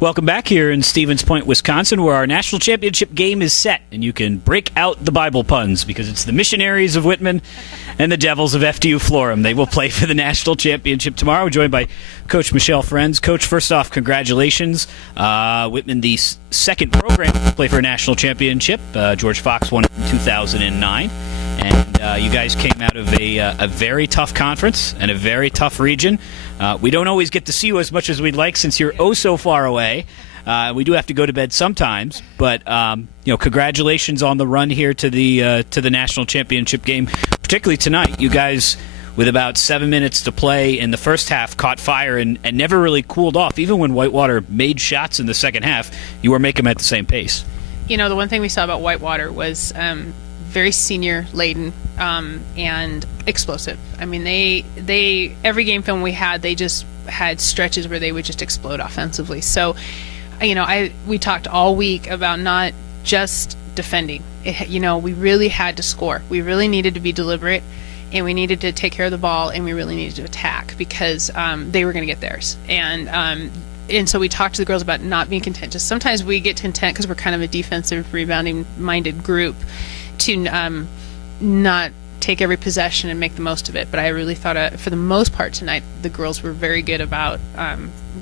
Welcome back here in Stevens Point, Wisconsin, where our national championship game is set, and you can break out the Bible puns because it's the Missionaries of Whitman and the Devils of FDU-Florham. They will play for the national championship tomorrow, joined by Coach Michelle Ferenz. Coach, first off, congratulations. Whitman, the second program to play for a national championship. George Fox won in 2009. And you guys came out of a very tough conference and a very tough region. We don't always get to see you as much as we'd like since you're oh so far away. We do have to go to bed sometimes, but congratulations on the run here to the national championship game, particularly tonight. You guys, with about 7 minutes to play in the first half, caught fire and never really cooled off. Even when Whitewater made shots in the second half, you were making them at the same pace. You know, the one thing we saw about Whitewater was very senior laden and explosive. I mean, they every game film we had, they just had stretches where they would just explode offensively. So, we talked all week about not just defending. We really had to score. We really needed to be deliberate, and we needed to take care of the ball, and we really needed to attack because they were going to get theirs. And so we talked to the girls about not being content. Just sometimes we get content because we're kind of a defensive, rebounding-minded group to not take every possession and make the most of it. But I really thought, for the most part tonight, the girls were very good about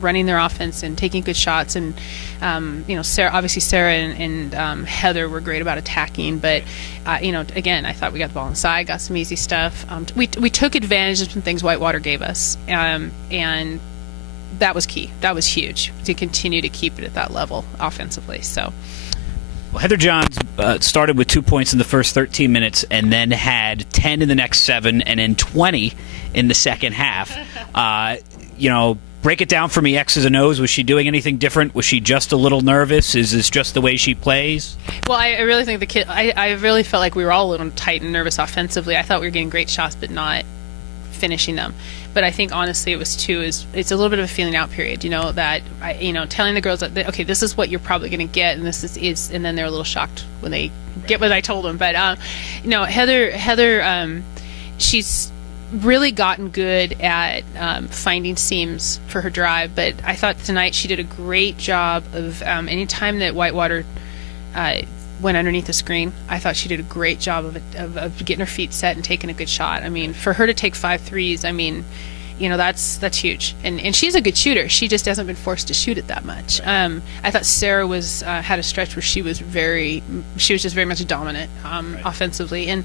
running their offense and taking good shots. And Sarah and Heather were great about attacking. But again, I thought we got the ball inside, got some easy stuff. We took advantage of some things Whitewater gave us, and that was key. That was huge to continue to keep it at that level offensively. So. Well, Heather Johns started with 2 points in the first 13 minutes and then had 10 in the next 7 and then 20 in the second half. Break it down for me, X's and O's. Was she doing anything different? Was she just a little nervous? Is this just the way she plays? Well, I really think I really felt like we were all a little tight and nervous offensively. I thought we were getting great shots but not finishing them. But I think honestly it was it's a little bit of a feeling out period, that telling the girls that okay, this is what you're probably going to get, and this is and then they're a little shocked when they get what I told them. But Heather she's really gotten good at finding seams for her drive, but I thought tonight she did a great job of any time that Whitewater went underneath the screen, I thought she did a great job of getting her feet set and taking a good shot. I mean, for her to take 5 threes, I mean, that's huge. And she's a good shooter. She just hasn't been forced to shoot it that much. Right. I thought Sarah had a stretch where she was just very much dominant offensively. And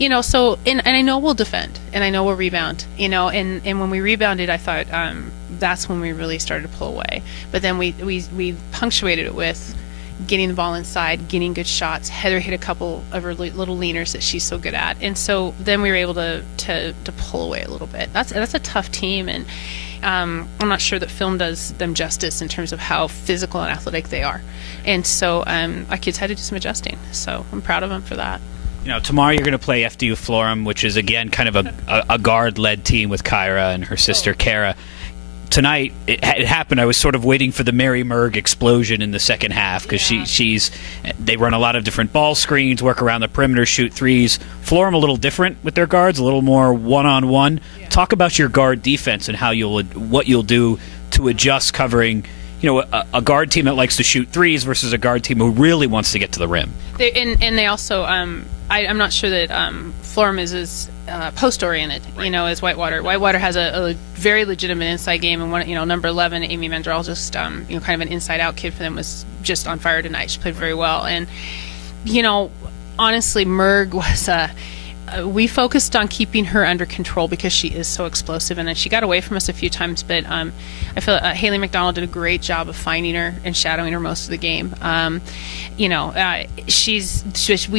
and I know we'll defend and I know we'll rebound. And when we rebounded, I thought that's when we really started to pull away. But then we punctuated it with getting the ball inside, getting good shots. Heather hit a couple of her little leaners that she's so good at, and so then we were able to pull away a little bit. That's a tough team, and I'm not sure that film does them justice in terms of how physical and athletic they are. And so our kids had to do some adjusting. So I'm proud of them for that. Tomorrow you're going to play FDU-Florham, which is again kind of a guard-led team with Kyra and her sister Kara. Tonight, it happened. I was sort of waiting for the Mary Merg explosion in the second half because they run a lot of different ball screens, work around the perimeter, shoot threes. Florham a little different with their guards, a little more one-on-one. Yeah. Talk about your guard defense and what you'll do to adjust covering a guard team that likes to shoot threes versus a guard team who really wants to get to the rim. They also, I'm not sure that Florham is as post-oriented, right, as Whitewater. Whitewater has a very legitimate inside game, and number 11, Amy Mandrell, just kind of an inside-out kid for them, was just on fire tonight. She played very well, and honestly, Merg was we focused on keeping her under control because she is so explosive, and she got away from us a few times, but I feel Haley McDonald did a great job of finding her and shadowing her most of the game. We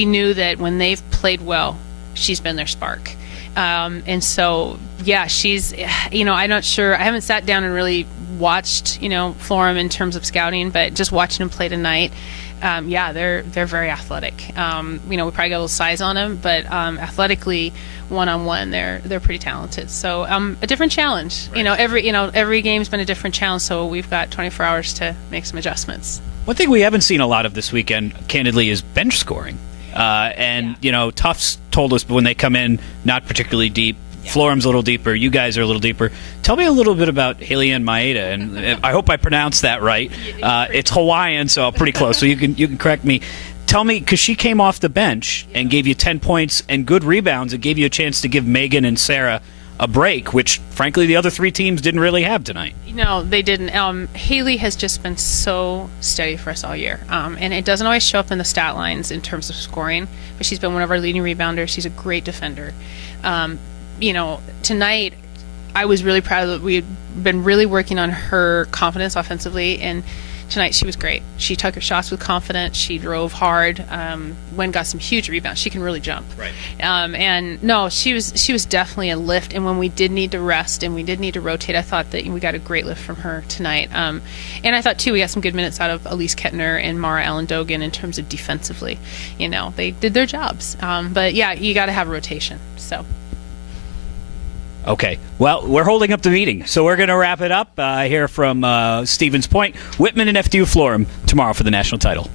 knew that when they've played well, she's been their spark. And so, she's, I'm not sure. I haven't sat down and really watched, Florham in terms of scouting, but just watching them play tonight, they're very athletic. We probably got a little size on them, but athletically, one-on-one, they're pretty talented. So a different challenge. Right. Every game's been a different challenge, so we've got 24 hours to make some adjustments. One thing we haven't seen a lot of this weekend, candidly, is bench scoring. Tufts told us when they come in not particularly deep, Florham's a little deeper. You guys are a little deeper. Tell me a little bit about Haley Ann Maeda, and I hope I pronounced that right. It's Hawaiian, so I'm pretty close. So you can correct me. Tell me, because she came off the bench and gave you 10 points and good rebounds, and gave you a chance to give Megan and Sarah a break, which, frankly, the other three teams didn't really have tonight. No, they didn't. Haley has just been so steady for us all year. And it doesn't always show up in the stat lines in terms of scoring, but she's been one of our leading rebounders. She's a great defender. Tonight, I was really proud that we had been really working on her confidence offensively, and tonight she was great. She took her shots with confidence. She drove hard. Wen got some huge rebounds. She can really jump. Right. And no, she was definitely a lift. And when we did need to rest and we did need to rotate, I thought that we got a great lift from her tonight. And I thought too we got some good minutes out of Elise Kettner and Mara Allen Dogan in terms of defensively. They did their jobs. But yeah, you got to have a rotation. So. Okay. Well, we're holding up the meeting, so we're going to wrap it up. Hear from Stevens Point, Whitman, and FDU-Florham tomorrow for the national title.